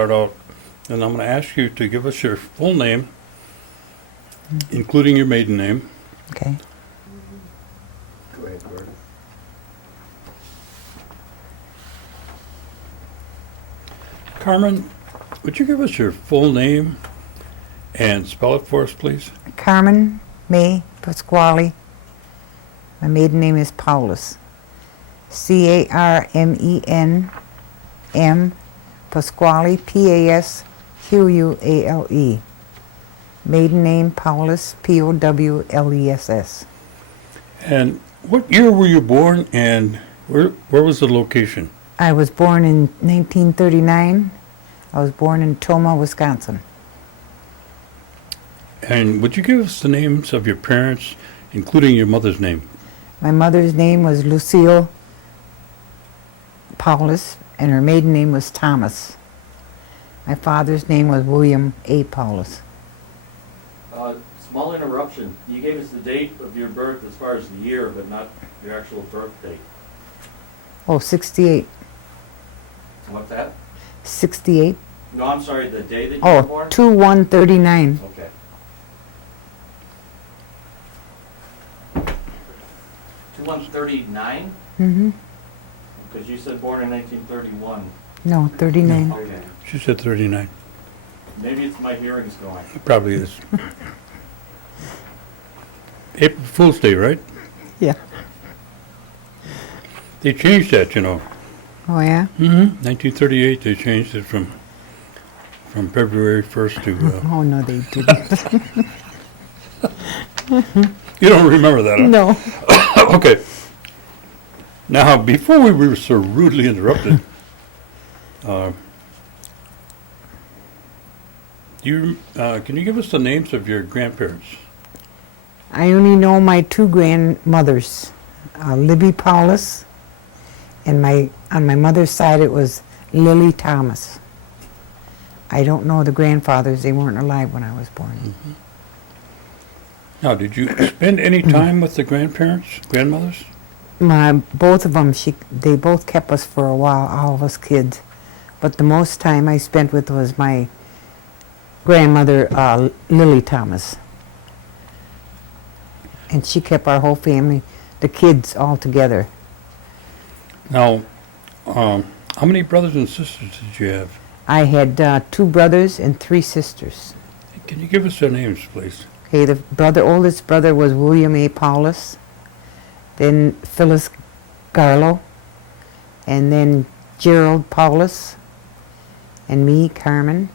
start out, and I'm going to ask you to give us your full name, including your maiden name. Okay. Go ahead, Gordon. Carmen, would you give us your full name and spell it for us, please? Carmen Mae Pasquale. My maiden name is Paulus. Carmen M. Pasquale, Pasquale. Maiden name Paulus, Powless. And what year were you born, and where was the location? I was born in 1939. I was born in Tomah, Wisconsin. And would you give us the names of your parents, including your mother's name? My mother's name was Lucille Paulus, and her maiden name was Thomas. My father's name was William A. Paulus. Small interruption. You gave us the date of your birth as far as the year, but not your actual birth date. Oh, 68. What's that? 68. No, I'm sorry, the day that you were Oh, born? 2/1/39. Okay. To 139? Mm-hmm. Because you said born in 1931. No, 39. Okay. She said 39. Maybe it's my hearing's going. It probably is. April Fool's Day, right? Yeah. They changed that, you know. Oh, yeah? Mm-hmm. 1938, they changed it from February 1st to... Oh, no, they didn't. You don't remember that, huh? No. Okay. Now, before we were so rudely interrupted, can you give us the names of your grandparents? I only know my two grandmothers, Libby Paulus, and on my mother's side it was Lily Thomas. I don't know the grandfathers. They weren't alive when I was born. Mm-hmm. Now, did you spend any time with the grandmothers? Both of them, they both kept us for a while, all of us kids. But the most time I spent with was my grandmother, Lily Thomas. And she kept our whole family, the kids, all together. Now, how many brothers and sisters did you have? I had 2 brothers and 3 sisters. Can you give us their names, please? Okay, the oldest brother was William A. Paulus, then Phyllis Garlow, and then Gerald Paulus, and me, Carmen,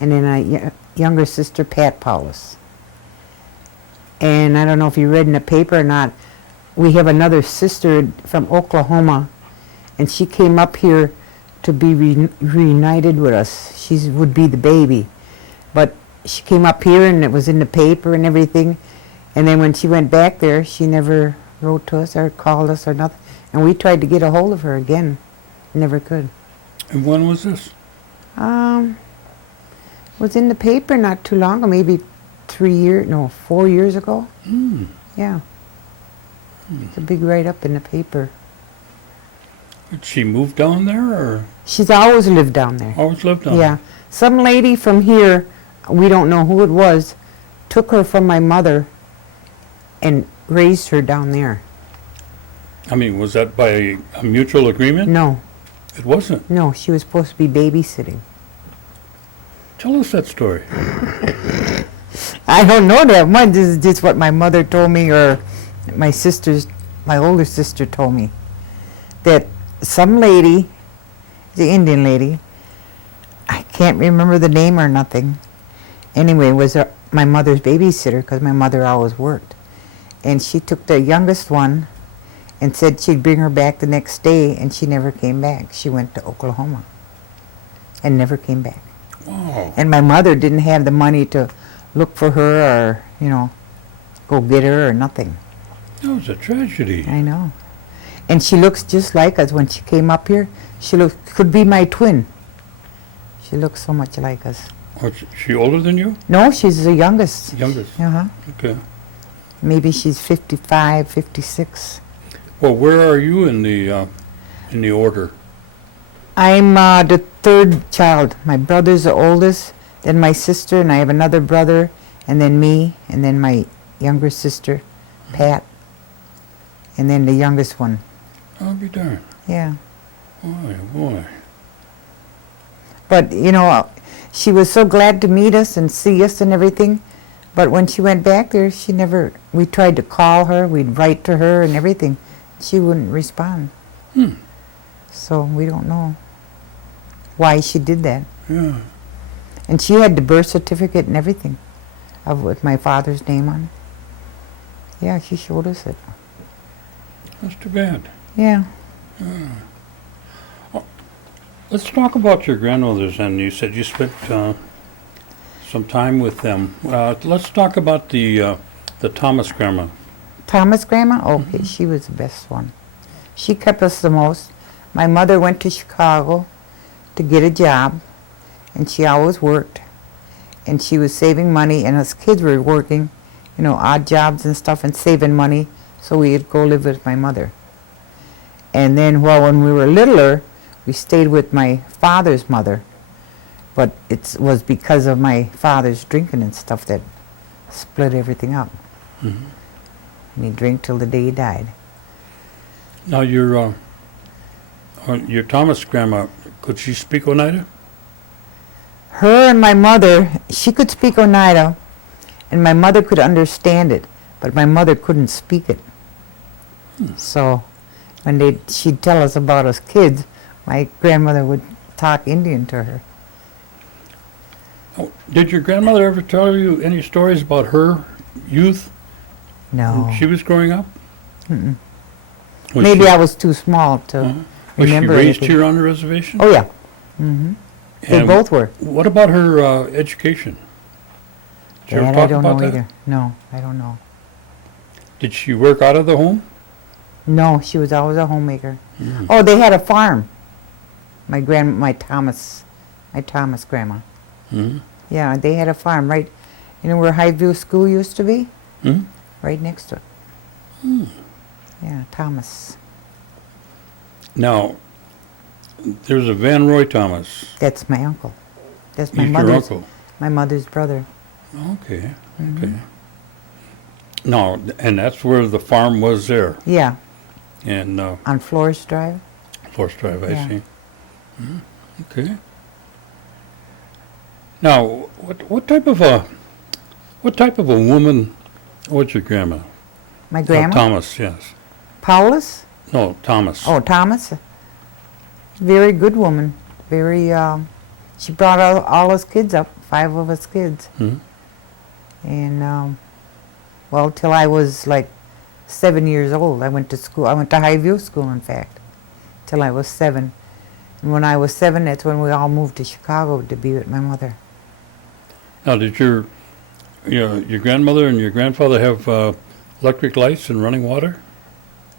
and then a younger sister, Pat Paulus. And I don't know if you read in the paper or not, we have another sister from Oklahoma, and she came up here to be reunited with us. She would be the baby. But she came up here and it was in the paper and everything. And then when she went back there, she never wrote to us or called us or nothing. And we tried to get a hold of her again. Never could. And when was this? Was in the paper not too long ago, maybe 4 years ago. Yeah. It's a big write-up in the paper. Did she move down there, or She's always lived down there. always lived down Yeah. Some lady from here, we don't know who it was, took her from my mother and raised her down there. there? I mean, was that by a mutual agreement? No, It wasn't. no, she was supposed to be babysitting. Tell us that story. I don't know that much. This is just what my mother told me, or my older sister told me. That some lady, the Indian lady, I can't remember the name or nothing. Anyway, was my mother's babysitter, because my mother always worked. And she took the youngest one and said she'd bring her back the next day, and she never came back. She went to Oklahoma and never came back. Wow. And my mother didn't have the money to look for her or, go get her or nothing. That was a tragedy. I know. And she looks just like us. When she came up here, could be my twin. She looks so much like us. Was she older than you? No, she's the youngest. Youngest. Uh-huh. Okay. Maybe she's 55, 56. Well, where are you in the order? I'm the third child. My brother's the oldest, then my sister, and I have another brother, and then me, and then my younger sister, Pat, and then the youngest one. I'll be darned. Yeah. Boy, boy. But, you know, she was so glad to meet us and see us and everything. But when she went back there, she never, we tried to call her, we'd write to her and everything. She wouldn't respond. Hmm. So we don't know why she did that. Yeah. And she had the birth certificate and everything of with my father's name on it. Yeah, she showed us it. That's too bad. Yeah. Let's talk about your grandmothers, and you said you spent some time with them. Let's talk about the Thomas grandma. Thomas grandma? Okay, she was the best one. She kept us the most. My mother went to Chicago to get a job, and she always worked. And she was saving money, and us kids were working, you know, odd jobs and stuff, and saving money, so we'd go live with my mother. And then, well, when we were littler, we stayed with my father's mother, but it was because of my father's drinking and stuff that split everything up. Mm-hmm. And he drank till the day he died. Now, your Thomas grandma, could she speak Oneida? Her and my mother, she could speak Oneida, and my mother could understand it, but my mother couldn't speak it. So when she'd tell us about us kids, my grandmother would talk Indian to her. Oh, did your grandmother ever tell you any stories about her youth No. when she was growing up? Mm-mm. Was Maybe she, I was too small to was she remember raised anything. here on the reservation? Oh, yeah. Mm-hmm. They And both were. What about her education? Did you ever That talk I don't about know that? either. No, I don't know. Did she work out of the home? No, she was always a homemaker. Mm. Oh, they had a farm. My Thomas grandma. Mm. Yeah, they had a farm right, you know where Highview School used to be? Mm. Right next to it. Mm. Yeah, Thomas. Now, there's a Van Roy Thomas. That's my uncle. That's my He's your mother's. uncle. My mother's brother. Okay, Mhm. okay. No, and that's where the farm was there, Yeah, and on Flores Drive. Forest Drive, I Yeah. see. Okay. Now, what type of a woman was your grandma? My grandma. Thomas, yes. Paulus. No, Thomas. Oh, Thomas. Very good woman. Very. She brought all us kids up. 5 of us kids. Mhm. And well, till I was like 7 years old. I went to school. I went to Highview School, in fact, till I was 7. And when I was 7, that's when we all moved to Chicago to be with my mother. Now, did your grandmother and your grandfather have electric lights and running water?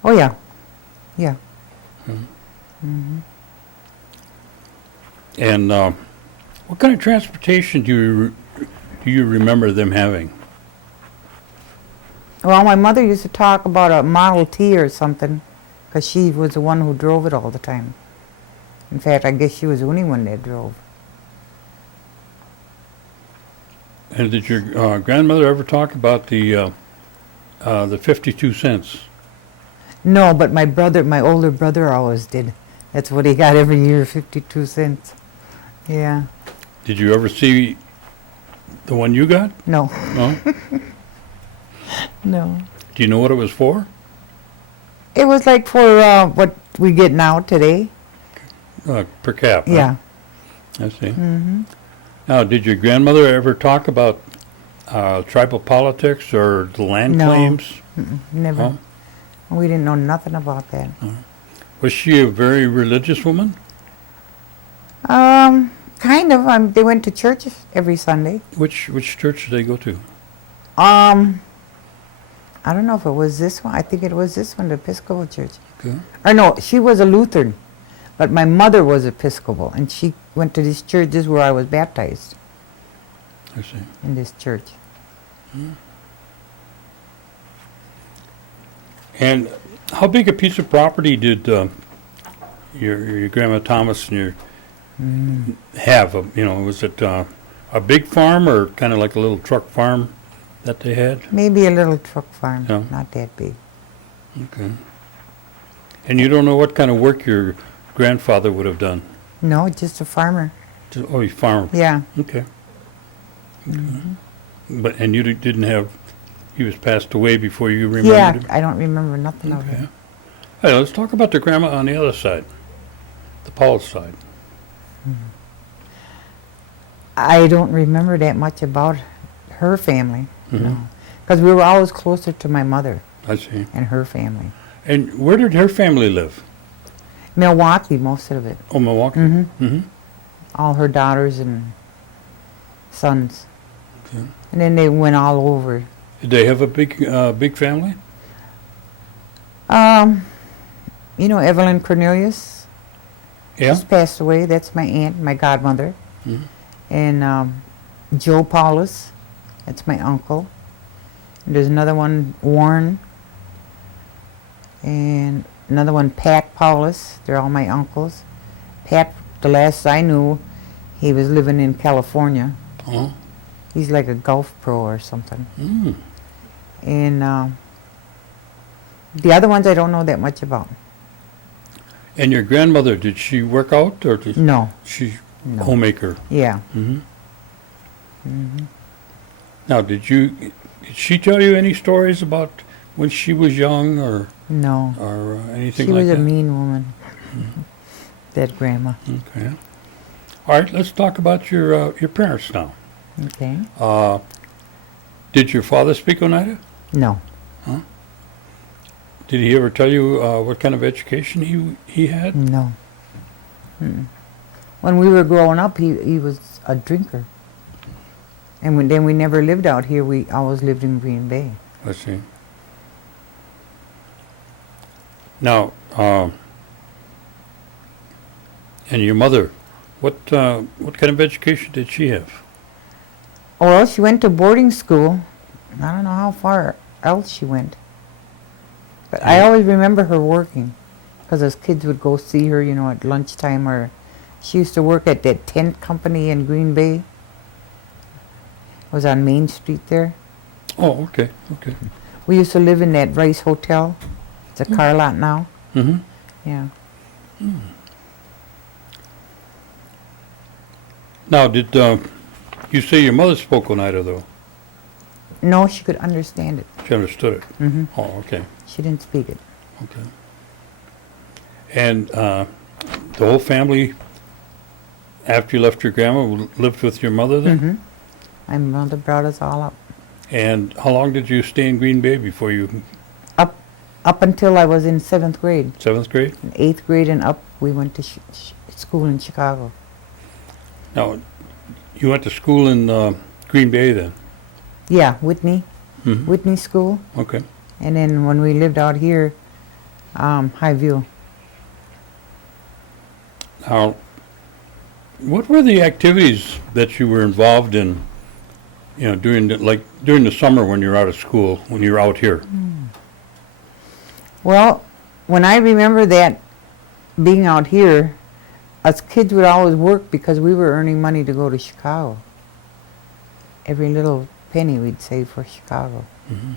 Oh yeah, yeah. Mhm. Hmm. And what kind of transportation do you remember them having? Well, my mother used to talk about a Model T or something, because she was the one who drove it all the time. In fact, I guess she was the only one that drove. And did your grandmother ever talk about the 52 cents? No, but my older brother always did. That's what he got every year, 52 cents. Yeah. Did you ever see the one you got? No. No? No. Do you know what it was for? It was like for what we get now today. Per cap. huh? Yeah. I see. Mm-hmm. Now, did your grandmother ever talk about tribal politics or the land No. claims? Never. Huh? We didn't know nothing about that. Was she a very religious woman? Kind of. They went to church every Sunday. Which church did they go to? I don't know if it was this one. I think it was this one, the Episcopal Church. Okay. Or no, she was a Lutheran, but my mother was Episcopal, and she went to this church. This is where I was baptized, I see. in this church. And how big a piece of property did your Grandma Thomas and your was it a big farm or kind of like a little truck farm that they had? Maybe a little truck farm, Yeah. not that big. Okay. And you don't know what kind of work your grandfather would have done? No, just a farmer. Oh, he farmed. Yeah. Okay. And you didn't have, he was passed away before you remembered Yeah, him? I don't remember nothing of Okay. it. Hey, let's talk about the grandma on the other side, the Paul's side. I don't remember that much about her family, Mhm. because we were always closer to my mother I see. and her family. And where did her family live? Milwaukee, most of it. Oh, Milwaukee? Mhm. Mm-hmm. All her daughters and sons. Okay. And then they went all over. Did they have a big family? Evelyn Cornelius Yeah? just passed away. That's my aunt, my godmother. Mhm. And Joe Paulus, that's my uncle. And there's another one, Warren. And another one, Pat Paulus. They're all my uncles. Pat, the last I knew, he was living in California. Oh. He's like a golf pro or something. Mm. And the other ones I don't know that much about. And your grandmother, did she work out or did No. she No. homemaker? Yeah. Mm-hmm. Now, did she tell you any stories about when she was young or No. anything She like was that? a mean woman. That grandma. Okay. All right, let's talk about your parents now. Okay. Did your father speak Oneida? No. Did he ever tell you what kind of education he had? No. When we were growing up, he was a drinker. And then we never lived out here. We always lived in Green Bay. I see. Now, and your mother, what kind of education did she have? Well, she went to boarding school. I don't know how far else she went. But I Yeah. always remember her working. Because as kids would go see her, at lunchtime. Or she used to work at that tent company in Green Bay. It was on Main Street there. Oh, okay, okay. We used to live in that Rice Hotel. It's a car lot now. Mm-hmm. Yeah. Now, did you say your mother spoke Oneida, though? No, she could understand it. She understood it? Hmm. Oh, okay, She didn't speak it. okay. And the whole family, after you left your grandma, lived with your mother then? Hmm. My mother brought us all up. And how long did you stay in Green Bay before you, Up until I was in 7th grade. 7th grade? In 8th grade and up, we went to school in Chicago. Now, you went to school in Green Bay then? Yeah, Whitney. Mhm. Whitney School. Okay. And then when we lived out here, Highview. Now, what were the activities that you were involved in, during the summer when you were out of school, when you were out here? Well, when I remember that being out here, us kids would always work because we were earning money to go to Chicago. Every little penny we'd save for Chicago. Mhm.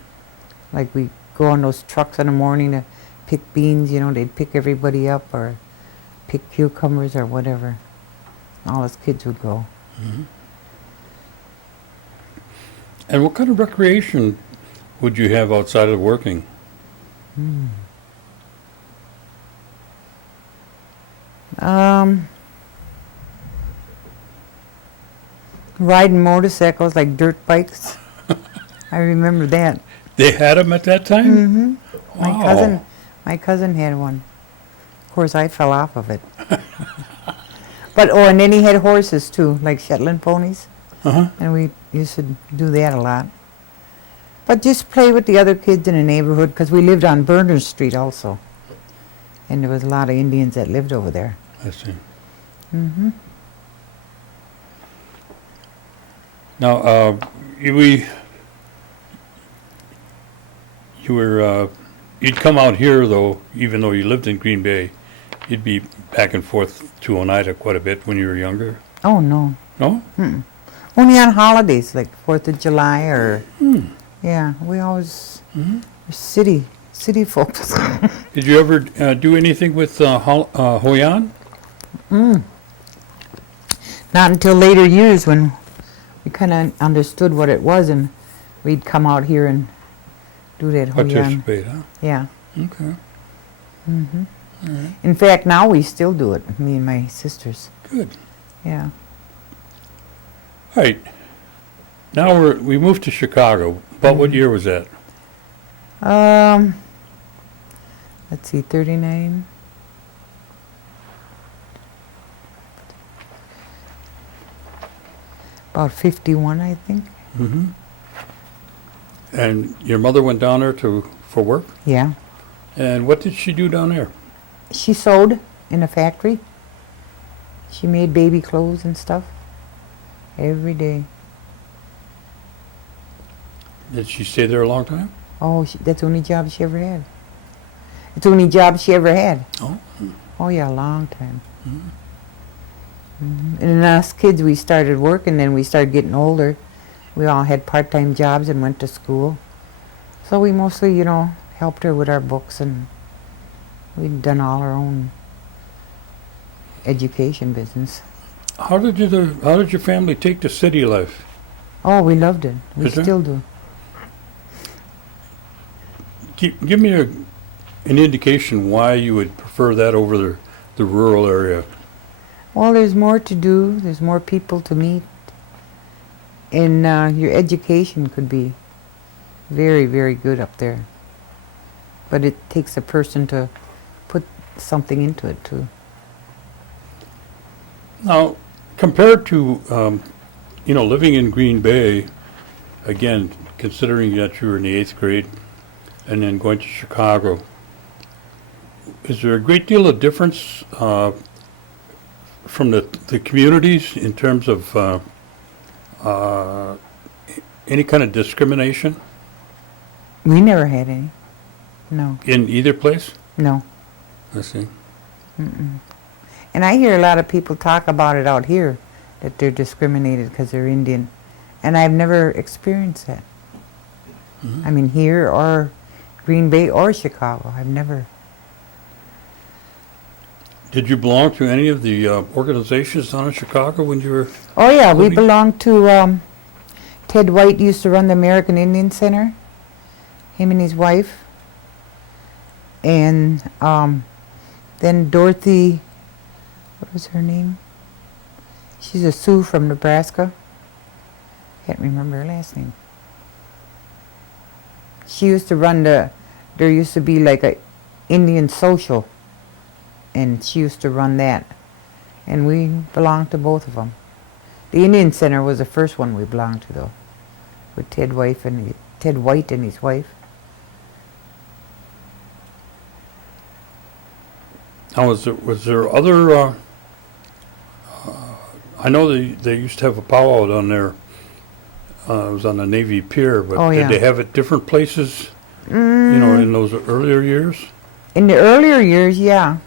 Like we'd go on those trucks in the morning to pick beans, they'd pick everybody up or pick cucumbers or whatever. All us kids would go. And what kind of recreation would you have outside of working? Riding motorcycles like dirt bikes. I remember that. They had them at that time? Mm-hmm. Wow. My cousin had one. Of course, I fell off of it. And then he had horses too, like Shetland ponies, Uh-huh. and we used to do that a lot. But just play with the other kids in the neighborhood because we lived on Berners Street also, and there was a lot of Indians that lived over there. I see. Mm-hmm. Now, you'd come out here though, even though you lived in Green Bay, you'd be back and forth to Oneida quite a bit when you were younger. Oh, no. No? Only on holidays, like 4th of July or, yeah, we always, we're city folks. Did you ever do anything with Hoi An? Not until later years when we kind of understood what it was, and we'd come out here and do that Hoi An. Participate, huh? Yeah. Okay. In fact, now we still do it, me and my sisters. Good. Yeah. All right. Now we moved to Chicago. About what year was that? Let's see, 39. About 51, I think. Mm-hmm. And your mother went down there for work? Yeah. And what did she do down there? She sewed in a factory. She made baby clothes and stuff every day. Did she stay there a long time? Oh, that's the only job she ever had. It's the only job she ever had. Oh. Oh, yeah, a long time. And then us kids, we started working, then we started getting older. We all had part-time jobs and went to school. So we mostly, helped her with our books, and we'd done all our own education business. How did your family take to city life? Oh, we loved it. We Is there? still do. Give me an indication why you would prefer that over the rural area. Well, there's more to do. There's more people to meet. And your education could be very, very good up there. But it takes a person to put something into it, too. Now, compared to, living in Green Bay, again, considering that you were in the 8th grade and then going to Chicago, is there a great deal of difference from the communities in terms of any kind of discrimination We never had any. No, in either place? no. I see. And I hear a lot of people talk about it out here, that they're discriminated because they're Indian. And I've never experienced that. I mean, here or Green Bay or Chicago. I've never. Did you belong to any of the organizations down in Chicago when you were? Oh, yeah, we Libby? belonged to, Ted White used to run the American Indian Center, him and his wife. And then Dorothy, what was her name? She's a Sioux from Nebraska. Can't remember her last name. She used to run there used to be like a Indian social, and she used to run that. And we belonged to both of them. The Indian Center was the first one we belonged to, though, with Ted White and his wife. Now, was there other? I know they used to have a powwow down there. It was on the Navy Pier, but Oh, yeah. did they have it different places? In those earlier years. In the earlier years, yeah.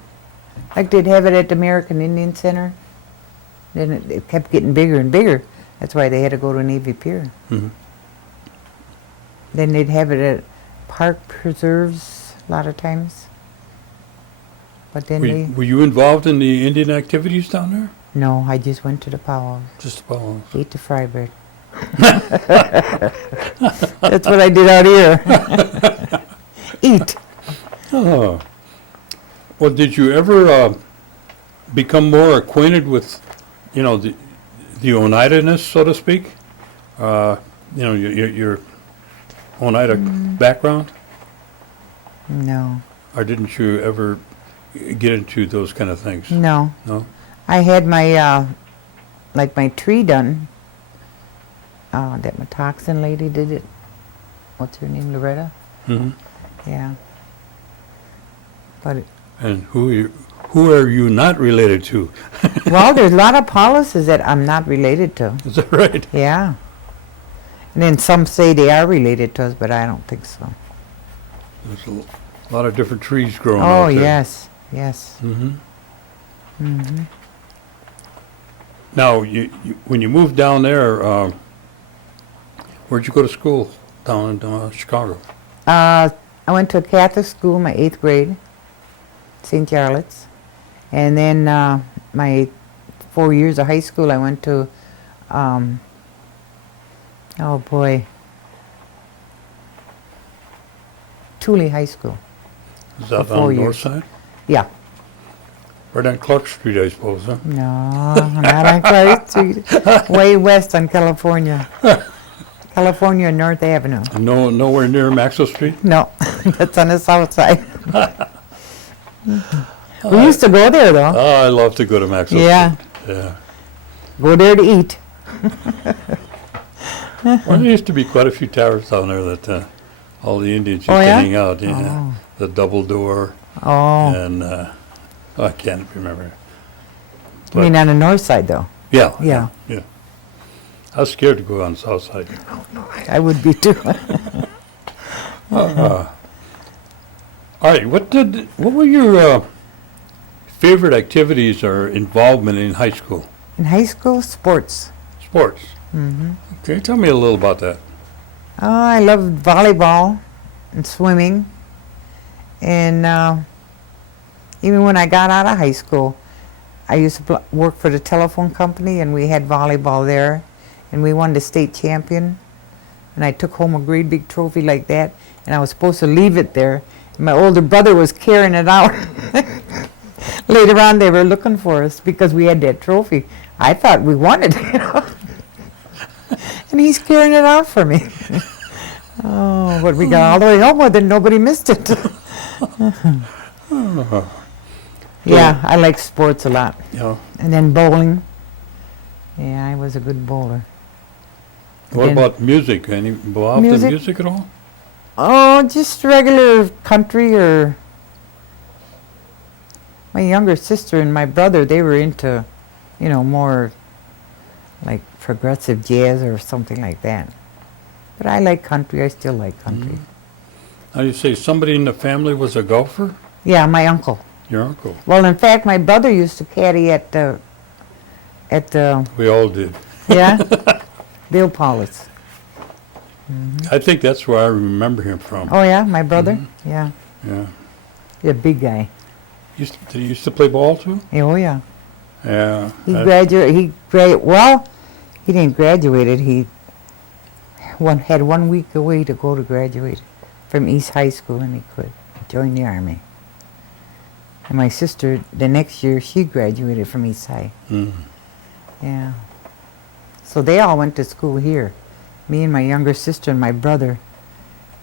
Like they'd have it at the American Indian Center. Then it kept getting bigger and bigger. That's why they had to go to Navy Pier. Mhm. Then they'd have it at park preserves a lot of times. But then Were you involved in the Indian activities down there? No, I just went to the powwows. Just about. Ate the fry bread. That's what I did out here. Eat. Oh. Well, did you ever become more acquainted with, the Oneida-ness, so to speak? Your Oneida background? No. Or didn't you ever get into those kind of things? No. No? I had my, my tree done. That Metoxin lady did it. What's her name, Loretta? Mm-hmm. Yeah. But, And who are you not related to? well, there's a lot of policies that I'm not related to. Is that right? Yeah. And then some say they are related to us, but I don't think so. There's a lot of different trees growing Oh, out there. yes. Yes. Mm-hmm. Mm-hmm. Now, when you moved down there, where'd you go to school down in Chicago? I went to a Catholic school my 8th grade, St. Charlotte's. And then my 4 years of high school, I went to, oh boy, Thule High School. Is that For on 4 the north years. side? Yeah. Right on Clark Street, I suppose, huh? No, not on Clark Street. Way west on California. California North Avenue. No, nowhere near Maxwell Street? No, that's on the south side. We used to go there though. Oh, I love to go to Maxwell Yeah. Street. Yeah. Go there to eat. Well, there used to be quite a few towers down there that all the Indians used Oh, to yeah? hang out. Yeah. The double door Oh, and I can't remember. I mean on the north side though. Yeah. Yeah. Yeah. I was scared to go on the south side. I would be too. All right. What were your favorite activities or involvement in high school? In high school, sports. Sports. Mm-hmm. Okay, tell me a little about that. Oh, I loved volleyball and swimming. And even when I got out of high school, I used to work for the telephone company, and we had volleyball there, and we won the state champion. And I took home a great big trophy like that, and I was supposed to leave it there. And my older brother was carrying it out. Later on, they were looking for us because we had that trophy. I thought we won it, you know. And he's carrying it out for me. Oh, but we got all the way home with it, nobody missed it. Yeah, I like sports a lot. Yeah. And then bowling. Yeah, I was a good bowler. What Then- about music? Any involved in Music? music at all? Oh, just regular country or... My younger sister and my brother, they were into, you know, more like progressive jazz or something like that. But I like country. I still like country. Now you say somebody in the family was a golfer? Yeah, my uncle. Your uncle. Well, in fact, my brother used to caddy at the, We all did. yeah, Bill Paulus. I think that's where I remember him from. Oh, yeah, my brother? Yeah, Yeah. he's a big guy. Did he used to play ball too? Yeah, oh, yeah. Yeah. He well, he didn't graduate. He had 1 week away to go to graduate from East High School, and he could join the Army. And my sister, the next year, she graduated from East High. Mm. Yeah. So they all went to school here. Me and my younger sister and my brother,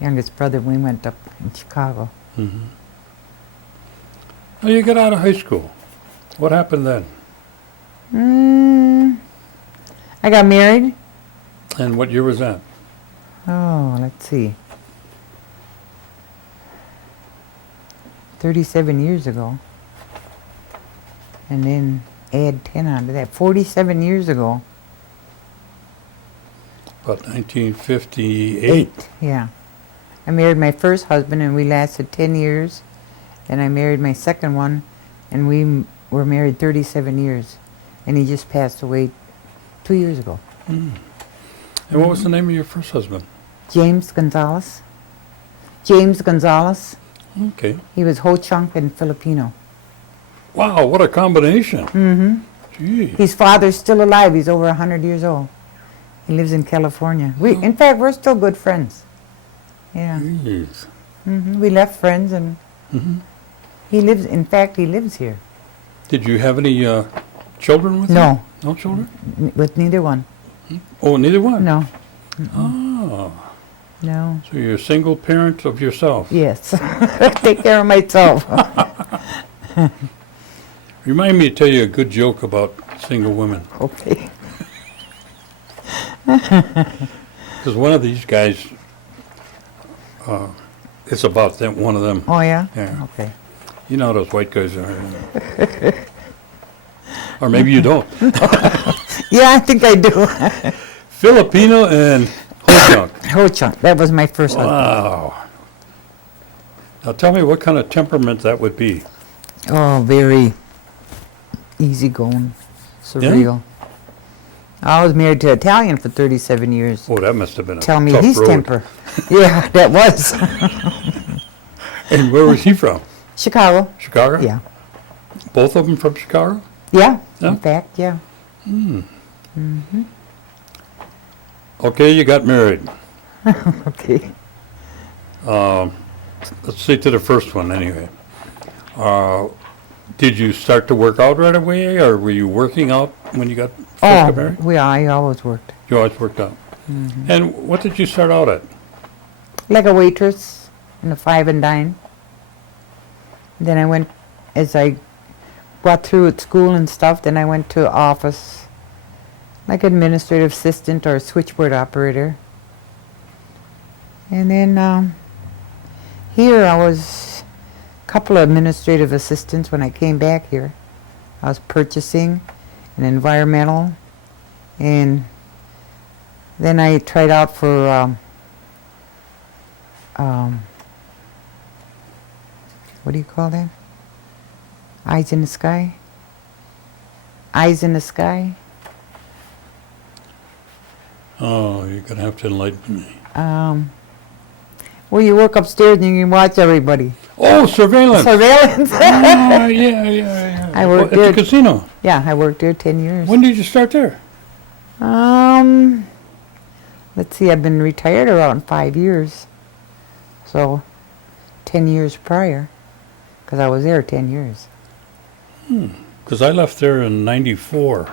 youngest brother, we went up in Chicago. Mm-hmm. Now you got out of high school. What happened then? I got married. And what year was that? Oh, let's see. 37 years ago. And then add 10 onto that. 47 years ago. About 1958. Yeah. I married my first husband, and we lasted 10 years. Then I married my second one, and we were married 37 years. And he just passed away 2 years ago. Mm. And what was the name of your first husband? James Gonzalez. James Gonzalez. Okay. He was Ho-Chunk and Filipino. Wow, what a combination. Mm-hmm. Gee. His father's still alive. He's over 100 years old. He lives in California. In fact, we're still good friends. Yeah. Jeez. We left friends, and Mhm. he lives here. Did you have any children with him? No, No children? with neither one. Oh, neither one? No, Oh, no. so you're a single parent of yourself. Yes. Take care of myself. Remind me to tell you a good joke about single women. Okay. Because one of these guys, it's about them, one of them. Oh, yeah? Yeah. Okay. You know how those white guys are. Or maybe you don't. Yeah, I think I do. Filipino and Ho-Chunk. Ho-Chunk. That was my first husband. Wow. Now tell me what kind of temperament that would be. Oh, very easygoing, surreal. I was married to an Italian for 37 years. Oh, that must have been a Tell me tough his road. temper. Yeah, that was. And where was he from? Chicago. Chicago? Yeah. Both of them from Chicago? Yeah, Yeah? in fact, yeah. Okay, you got married. Okay. Let's see to the first one anyway. Did you start to work out right away, or were you working out when you first got married? I always worked. You always worked out. And what did you start out at? Like a waitress in a five and dine. Then I went, as I got through at school and stuff, then I went to office, like administrative assistant or switchboard operator. And then here I was a couple of administrative assistants when I came back here. I was purchasing and environmental, and then I tried out for what do you call that? Eyes in the sky? Eyes in the sky? Oh, you're going to have to enlighten me. Well, you work upstairs and you can watch everybody. Oh, surveillance! Surveillance? Yeah. I worked At there. the casino. Yeah, I worked there 10 years. When did you start there? Let's see, I've been retired around 5 years. So, 10 years prior, because I was there 10 years. Because I left there in '94.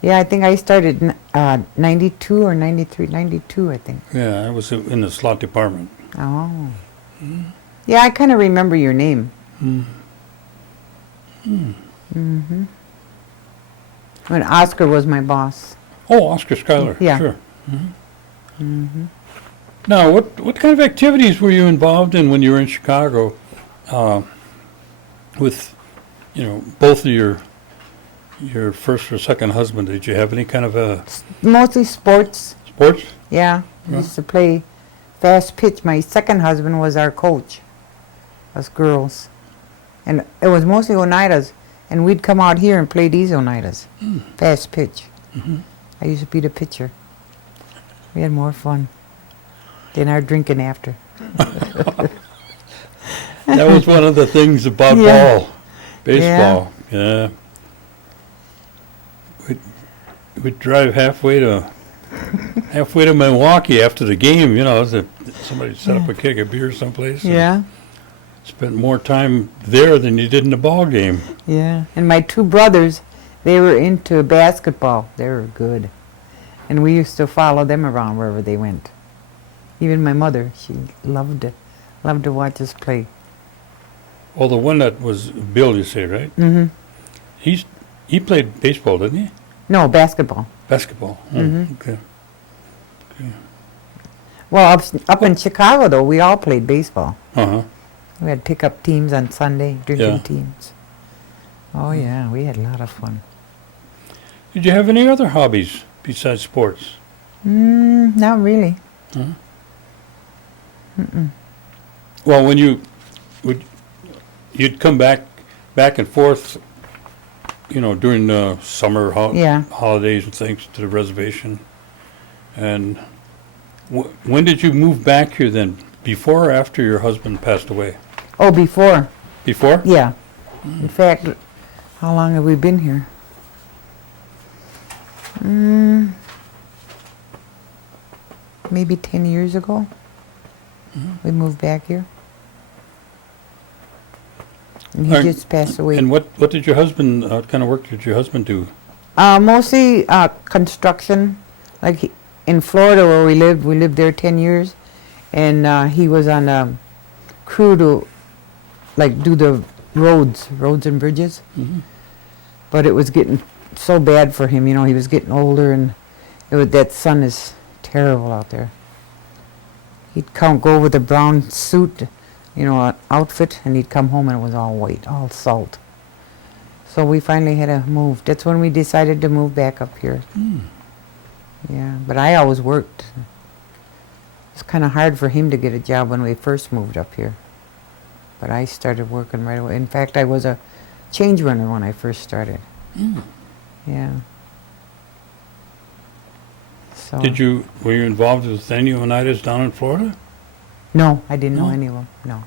Yeah, I think I started 92 or 93, 92, I think. Yeah, I was in the slot department. Oh. Yeah, I kind of remember your name. When Oscar was my boss. Oh, Oscar Schuyler. Yeah. Sure. Now, what kind of activities were you involved in when you were in Chicago, with, both of your first or second husband? Did you have any kind of a Mostly sports. sports? Yeah, we used to play fast pitch. My second husband was our coach, us girls. And it was mostly Oneidas. And we'd come out here and play these Oneidas, fast pitch. I used to be the pitcher. We had more fun than our drinking after. That was one of the things about baseball. Yeah. We'd drive halfway to Milwaukee after the game. Somebody set up a keg of beer someplace. and Yeah, Spent more time there than you did in the ball game. yeah. And my two brothers, they were into basketball. They were good. And we used to follow them around wherever they went. Even my mother, she loved to watch us play. Well, the one that was Bill, you say, right? Mm-hmm. He played baseball, didn't he? No, basketball. Basketball. Okay. Well, up in Chicago, though, we all played baseball. Uh-huh. We had pickup teams on Sunday, drinking Yeah. teams. Oh, yeah, we had a lot of fun. Did you have any other hobbies besides sports? Not really. Well, when you'd come back and forth, during the summer Yeah. holidays and things to the reservation. And when did you move back here then? Before or after your husband passed away? Oh, before. Before? Yeah. In fact, how long have we been here? Maybe 10 years ago. We moved back here. And he Alright. just passed away. And what did your husband, what kind of work did your husband do? Mostly construction. Like in Florida where we lived there 10 years. And he was on a crew to do the roads and bridges. But it was getting so bad for him, he was getting older, and that sun is terrible out there. He'd go with a brown suit, an outfit, and he'd come home and it was all white, all salt. So we finally had to move. That's when we decided to move back up here. Yeah, but I always worked. It's kind of hard for him to get a job when we first moved up here. But I started working right away. In fact, I was a change runner when I first started. Mm. Yeah. So. Were you involved with any Oneidas down in Florida? No, I didn't know No? any of them. No.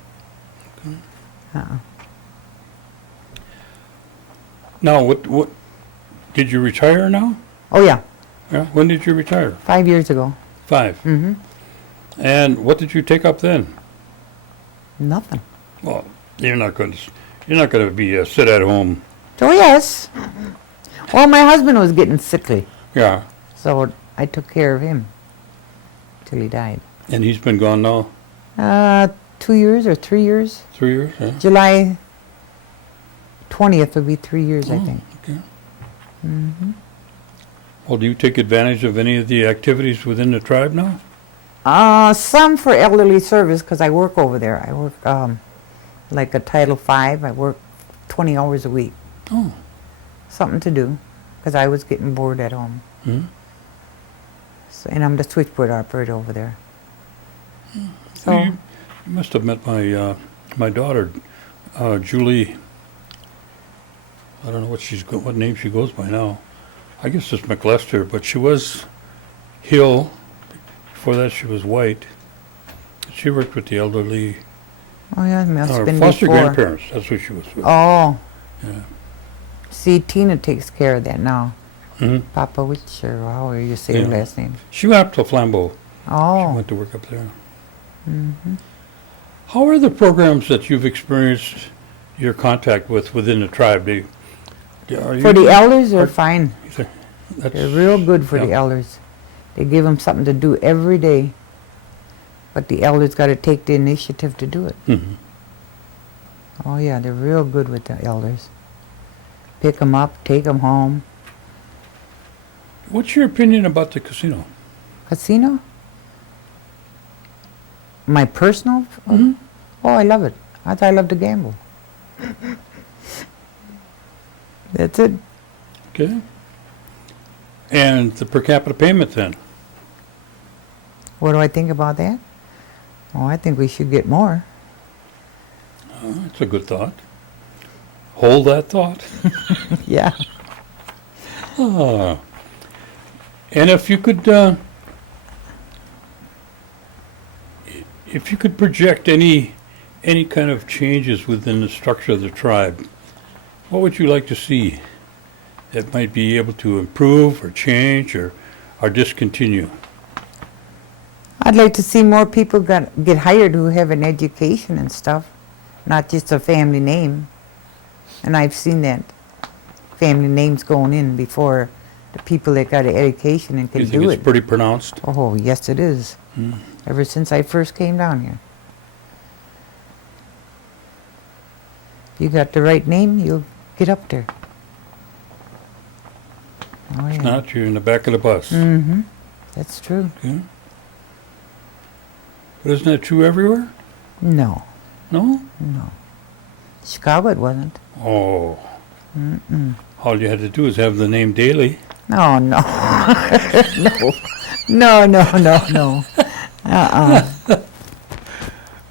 Okay. Uh-uh. Now, what, did you retire now? Oh yeah, Yeah, when did you retire? 5 years ago. 5. Mm-hmm. And what did you take up then? Nothing. Well, you're not going to be sit at home. Oh yes. Well, my husband was getting sickly, Yeah, so I took care of him till he died. and he's been gone now 2 years or 3 years. 3 years. Yeah. July 20th will be 3 years, I Oh, think. okay. Mm-hmm. Well, do you take advantage of any of the activities within the tribe now? Some for elderly service because I work over there. I work like a Title V. I work 20 hours a week. Oh. Something to do because I was getting bored at home. Hmm. So, and I'm the switchboard operator over there. So, You must have met my daughter, Julie. I don't know what name she goes by now. I guess it's McLester, but she was Hill. Before that, she was White. She worked with the elderly, oh yeah, it must have or been foster before. grandparents. That's what she was with. Oh, Yeah. see, Tina takes care of that now. Hmm. Papa Witch, or however you say your Yeah. last name. She went up to Flambeau. She Oh. went to work up there. Mm-hmm. How are the programs that you've experienced your contact with within the tribe? For the elders, they're fine. That's, They're real good for the yeah. elders. They give them something to do every day. But the elders got to take the initiative to do it. Mhm. Oh yeah, they're real good with the elders. Pick them up, take them home. What's your opinion about the casino? Casino? My personal? Mhm. Oh, I love it. I love to gamble. That's it. Okay. And the per capita payment then? What do I think about that? Oh, I think we should get more. That's a good thought. Hold that thought. Yeah. Ah. And if you could project any kind of changes within the structure of the tribe, what would you like to see that might be able to improve or change or discontinue? I'd like to see more people get hired who have an education and stuff, not just a family name. And I've seen that family names going in before the people that got an education and can You think do it's it. pretty pronounced? Oh, yes, it is. Hmm. Ever since I first came down here. You got the right name, you'll get up there. Oh, yeah. If not, you're in the back of the bus. Mm-hmm. That's true. Okay. But isn't that true everywhere? No, No? no. Chicago it wasn't. Oh. Mm-mm. All you had to do is have the name Daly. No, no. No. No. Uh-uh.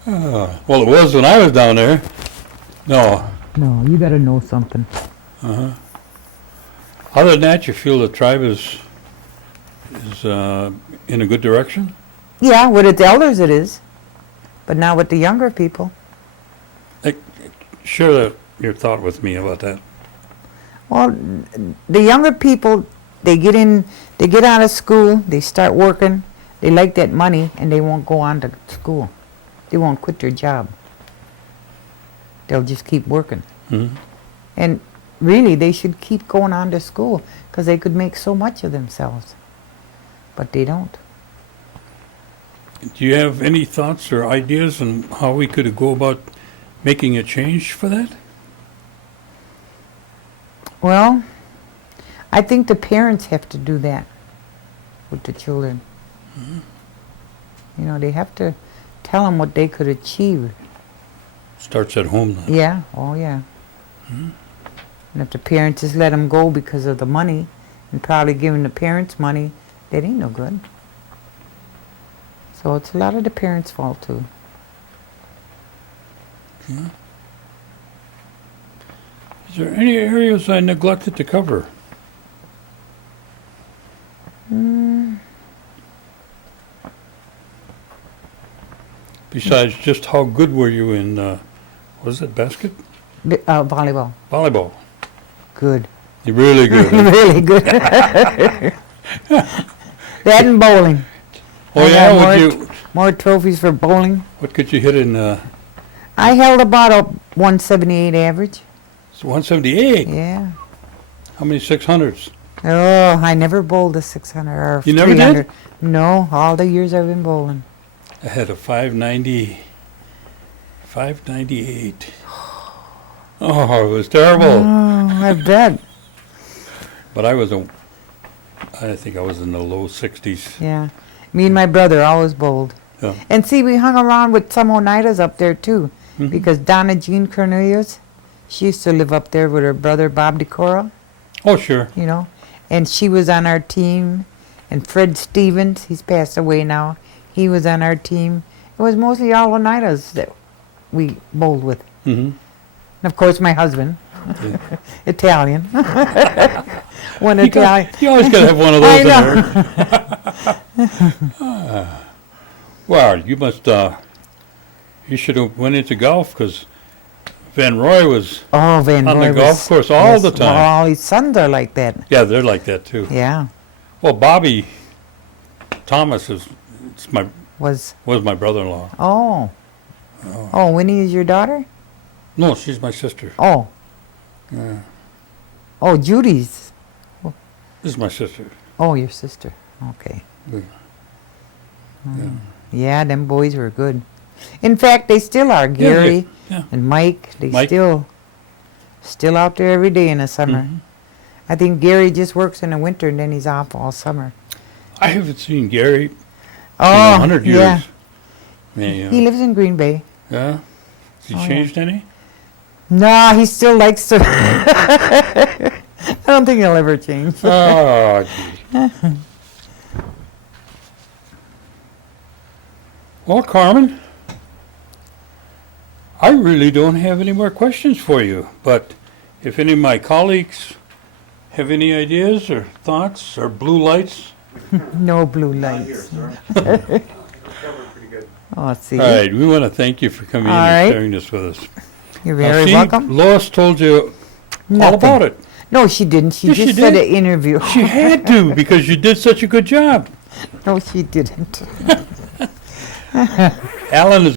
Well, it was when I was down there. No. No, you gotta know something. Uh-huh. Other than that, you feel the tribe is in a good direction? Yeah, with its elders it is. But not with the younger people. Share your thought with me about that. Well, the younger people, they get out of school, they start working, they like that money, and they won't go on to school. They won't quit their job. They'll just keep working. Mhm. And really, they should keep going on to school because they could make so much of themselves. But they don't. Do you have any thoughts or ideas on how we could go about making a change for that? Well, I think the parents have to do that with the children. You know, they have to tell them what they could achieve. Starts at home then. Yeah, oh yeah. And if the parents just let them go because of the money, and probably giving the parents money, that ain't no good. So it's a lot of the parents' fault too. Is there any areas I neglected to cover? Besides just how good were you in, was it basket? Volleyball. Volleyball. Good. You're really good. Huh? Really good. That and bowling. Oh I yeah, got would you, more trophies for bowling. what could you hit in, I held about a 178 average. it's 178? Yeah. How many 600s? Oh, I never bowled a 600 or You never did? 300. No, all the years I've been bowling. I had a 590, 598. Oh, it was terrible. Oh, I bet. But I think I was in the low 60s. Yeah. Me and my brother always bowled. Yeah. And see, we hung around with some Oneidas up there too. Mhm. Because Donna Jean Cornelius, she used to live up there with her brother Bob DeCora, Oh, sure. you know. And she was on our team. And Fred Stevens, he's passed away now, he was on our team. It was mostly all Oneidas that we bowled with. Mm-hmm. And of course, my husband, Yeah. Italian. One Italian. You always got to have one of those in there. Well, you must, you should have went into golf because Van Roy was, Oh, Van On the Roy golf was- course all yes, the time. well, all his sons are like that. yeah, they're like that too. Yeah, Well, Bobby Thomas was was, my brother-in-law. oh. Oh, Winnie is your daughter? No, she's my sister. Oh, Yeah. oh, Judy's. This is my sister. Oh, your sister. Okay. Yeah. Mm. Yeah, them boys were good. In fact, they still are. Yeah, Gary yeah. and Mike, they Mike. still out there every day in the summer. Mhm. I think Gary just works in the winter and then he's off all summer. I haven't seen Gary in Oh, 100 years. yeah. Man, He lives in Green Bay. yeah? Has he Oh, yeah. changed any? Nah, he still likes to. I don't think he'll ever change. Oh, gee. Well, Carmen, I really don't have any more questions for you, but if any of my colleagues have any ideas or thoughts or blue lights, No blue Not here, lights. sir. Covered pretty good. Oh, see. all right, we want to thank you for coming in All and right. sharing this with us. You're Now, very see, welcome. Lois told you all Nothing. about it. No, she didn't. She Yes, she just said did. an interview. She had to because you did such a good job. No, she didn't. Alan is